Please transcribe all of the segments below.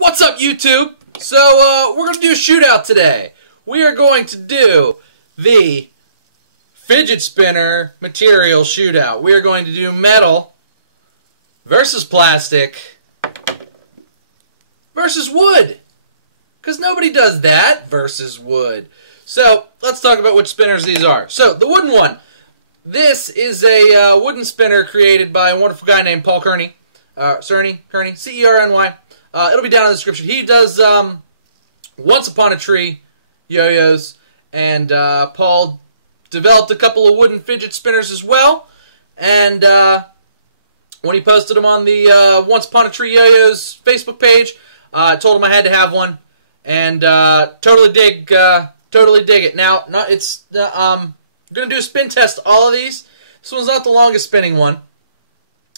What's up, YouTube? So, we're going to do a shootout today. We are going to do the fidget spinner material shootout. We are going to do metal versus plastic versus wood. Because nobody does that versus wood. So, let's talk about which spinners these are. So, the wooden one. This is a wooden spinner created by a wonderful guy named Paul Kearney. Kearney, C-E-R-N-Y. It'll be down in the description. He does Once Upon a Tree yo-yos, and Paul developed a couple of wooden fidget spinners as well. And when he posted them on the Once Upon a Tree yo-yos Facebook page, I told him I had to have one, and totally dig it. Now, I'm gonna do a spin test all of these. This one's not the longest spinning one.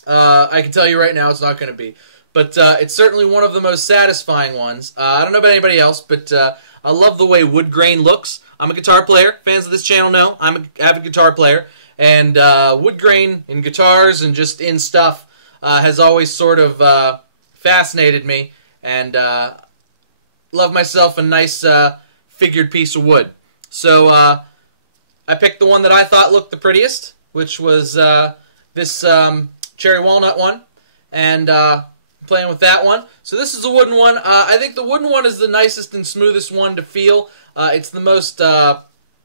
I can tell you right now, it's not going to be. But it's certainly one of the most satisfying ones. I don't know about anybody else, but I love the way wood grain looks. I'm a guitar player. Fans of this channel know I'm an avid guitar player. And wood grain in guitars and just in stuff has always sort of fascinated me. And love myself a nice figured piece of wood. So I picked the one that I thought looked the prettiest, which was this cherry walnut one. And playing with that one. So this is a wooden one. I think the wooden one is the nicest and smoothest one to feel. It's the most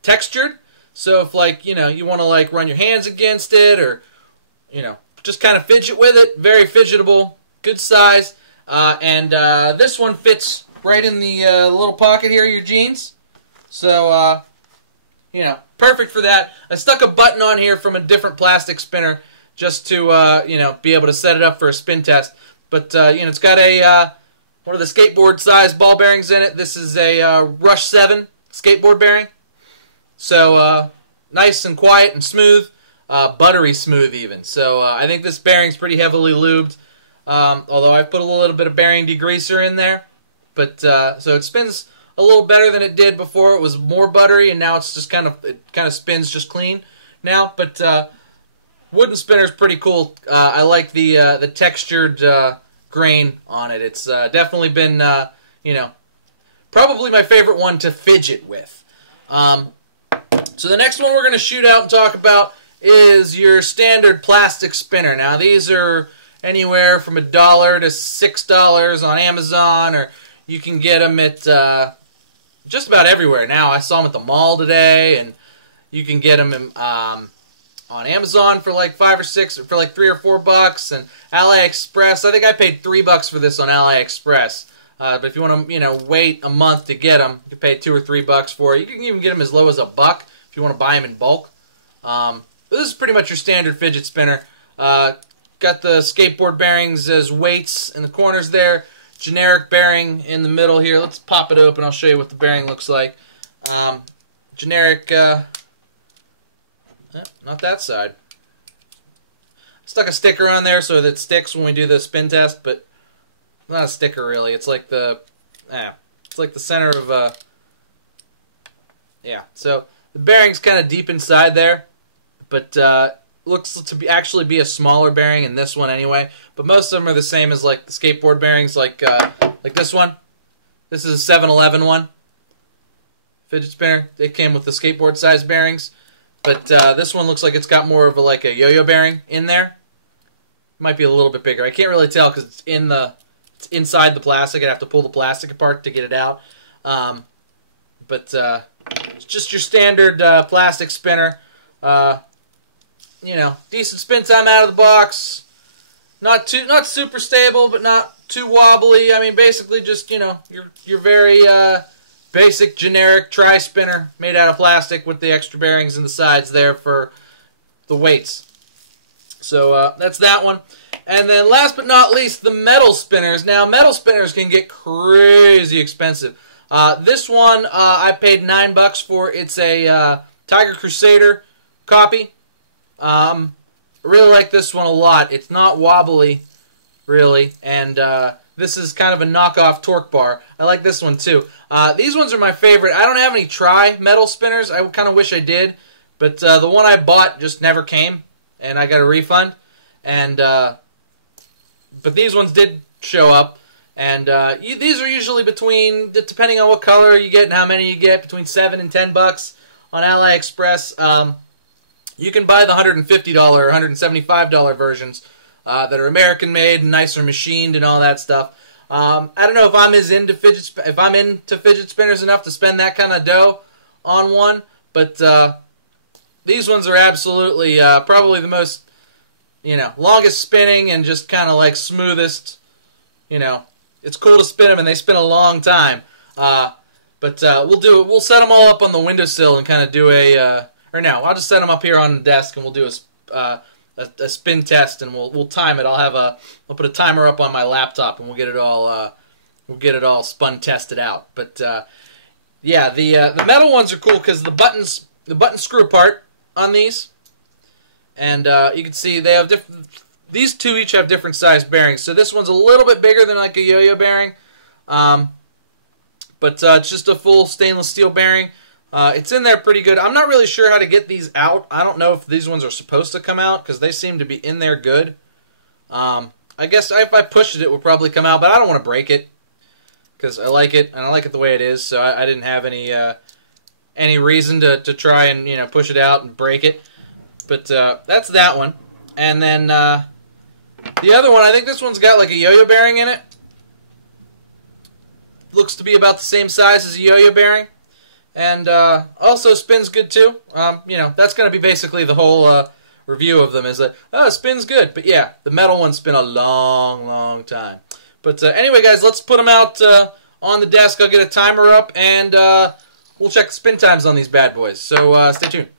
textured. So if, like, you know, you want to like run your hands against it, or, you know, just kind of fidget with it, very fidgetable, good size. And this one fits right in the little pocket here of your jeans. So you know, perfect for that. I stuck a button on here from a different plastic spinner just to you know, be able to set it up for a spin test. But, you know, it's got a one of the skateboard-sized ball bearings in it. This is a Rush 7 skateboard bearing. So, nice and quiet and smooth, buttery smooth even. So, I think this bearing's pretty heavily lubed, although I've put a little bit of bearing degreaser in there. But, so it spins a little better than it did before. It was more buttery, and now it's just it kind of spins just clean now. But, wooden spinner's pretty cool. I like the textured grain on it. It's definitely been, you know, probably my favorite one to fidget with. So the next one we're going to shoot out and talk about is your standard plastic spinner. Now these are anywhere from $1 to $6 on Amazon, or you can get them at just about everywhere now. I saw them at the mall today, and you can get them in, on Amazon for like $5 or $6, or for like $3 or $4, and AliExpress. I think I paid $3 for this on AliExpress. But if you want to, you know, wait a month to get them, you can pay $2 or $3 for it. You can even get them as low as $1 if you want to buy them in bulk. But this is pretty much your standard fidget spinner. Got the skateboard bearings as weights in the corners there. Generic bearing in the middle here. Let's pop it open. I'll show you what the bearing looks like. Generic. Not that side. Stuck a sticker on there so that it sticks when we do the spin test, but not a sticker really. It's like the, it's like the center of a, yeah. So the bearing's kind of deep inside there, but looks to actually be a smaller bearing in this one anyway. But most of them are the same as like the skateboard bearings, like this one. This is a 711 one. Fidget spinner. They came with the skateboard size bearings. But this one looks like it's got more of a, like a yo-yo bearing in there. Might be a little bit bigger. I can't really tell because it's inside the plastic. I'd have to pull the plastic apart to get it out. But it's just your standard plastic spinner. You know, decent spin time out of the box. Not super stable, but not too wobbly. I mean, basically just, you know, you're very basic, generic tri-spinner made out of plastic with the extra bearings in the sides there for the weights. So that's that one. And then last but not least, the metal spinners. Now, metal spinners can get crazy expensive. This one I paid $9 for. It's a Tiger Crusader copy. I really like this one a lot. It's not wobbly, really, and this is kind of a knockoff Torq Bar. I like this one too. These ones are my favorite. I don't have any tri-metal spinners. I kind of wish I did, but the one I bought just never came, and I got a refund. And but these ones did show up, And these are usually between, depending on what color you get and how many you get, between $7 and $10 on AliExpress. You can buy the $150 or $175 versions that are American made and nicer machined and all that stuff. I don't know if I'm into fidget spinners enough to spend that kind of dough on one, but these ones are absolutely probably the most, longest spinning and just kind of like smoothest. It's cool to spin them and they spin a long time. But we'll set them all up on the windowsill and kind of do I'll just set them up here on the desk and we'll do a spin test and we'll time it. I'll put a timer up on my laptop and we'll get it all spun tested out. But yeah, the metal ones are cool because the buttons screw apart on these, and you can see they have these two each have different size bearings. So this one's a little bit bigger than like a yo-yo bearing, but it's just a full stainless steel bearing. It's in there pretty good. I'm not really sure how to get these out. I don't know if these ones are supposed to come out because they seem to be in there good. I guess if I pushed it, it would probably come out, but I don't want to break it because I like it, and I like it the way it is, so I didn't have any reason to try and push it out and break it. But that's that one. And then the other one, I think this one's got like a yo-yo bearing in it. Looks to be about the same size as a yo-yo bearing. And also spins good too. That's going to be basically the whole review of them is that, it spins good. But yeah, the metal ones spin a long, long time. But anyway, guys, let's put them out on the desk. I'll get a timer up, and we'll check the spin times on these bad boys. So stay tuned.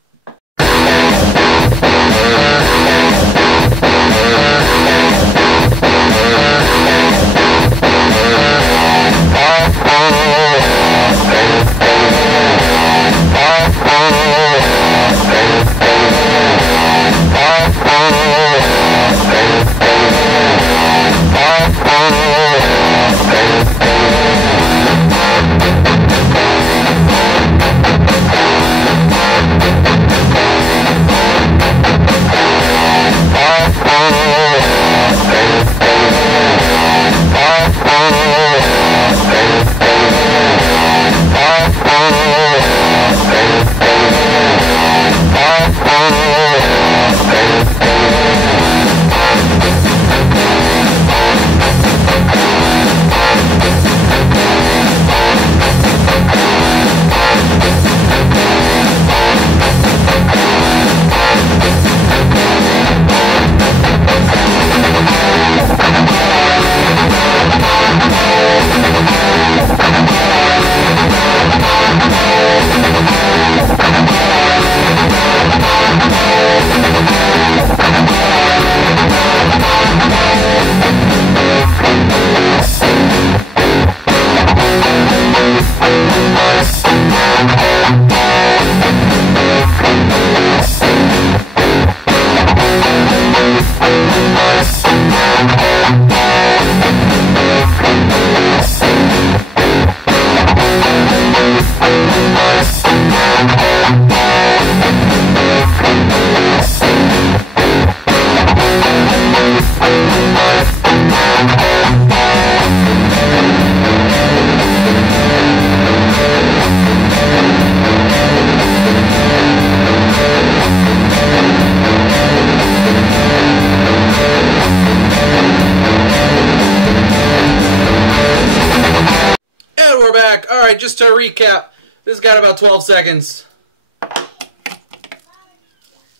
Alright, just to recap, this got about 12 seconds.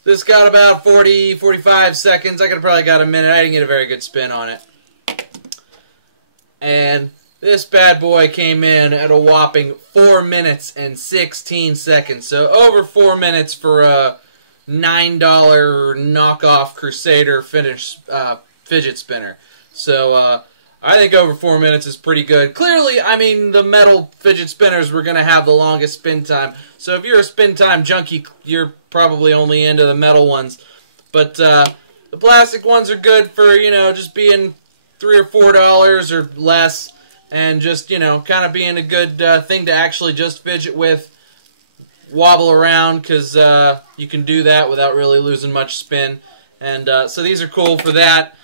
This got about 40, 45 seconds. I could have probably got a minute. I didn't get a very good spin on it. And this bad boy came in at a whopping 4 minutes and 16 seconds. So over 4 minutes for a $9 knockoff Crusader fidget spinner. So I think over 4 minutes is pretty good. Clearly, I mean, the metal fidget spinners were going to have the longest spin time. So if you're a spin time junkie, you're probably only into the metal ones. But the plastic ones are good for, just being $3 or $4 or less. And just, kind of being a good thing to actually just fidget with. Wobble around, because you can do that without really losing much spin. And so these are cool for that.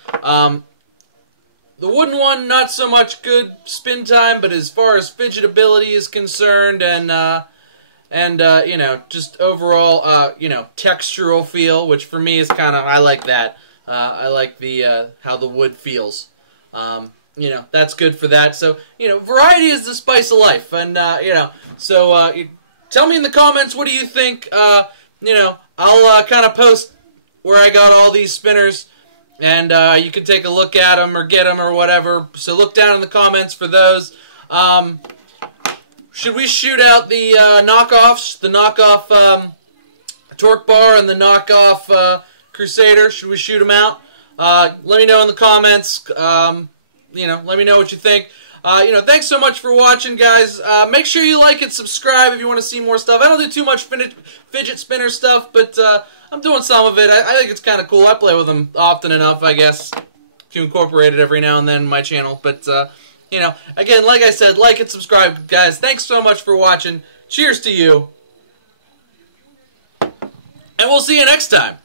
the wooden one, not so much good spin time, but as far as fidgetability is concerned, and you know, just overall, you know, textural feel, which for me is kind of, I like that. I like the how the wood feels. You know, that's good for that. So, you know, variety is the spice of life, and you know, so tell me in the comments, what do you think? You know, I'll kind of post where I got all these spinners, and you can take a look at them or get them or whatever. So look down in the comments for those. Should we shoot out the knockoffs, the knockoff Torq Bar and the knockoff Crusader? Should we shoot them out? Let me know in the comments. You know, let me know what you think. You know, thanks so much for watching, guys. Make sure you like and subscribe if you want to see more stuff. I don't do too much fidget spinner stuff, but I'm doing some of it. I think it's kind of cool. I play with them often enough, I guess, to incorporate it every now and then in my channel. But, you know, again, like I said, like and subscribe, guys. Thanks so much for watching. Cheers to you. And we'll see you next time.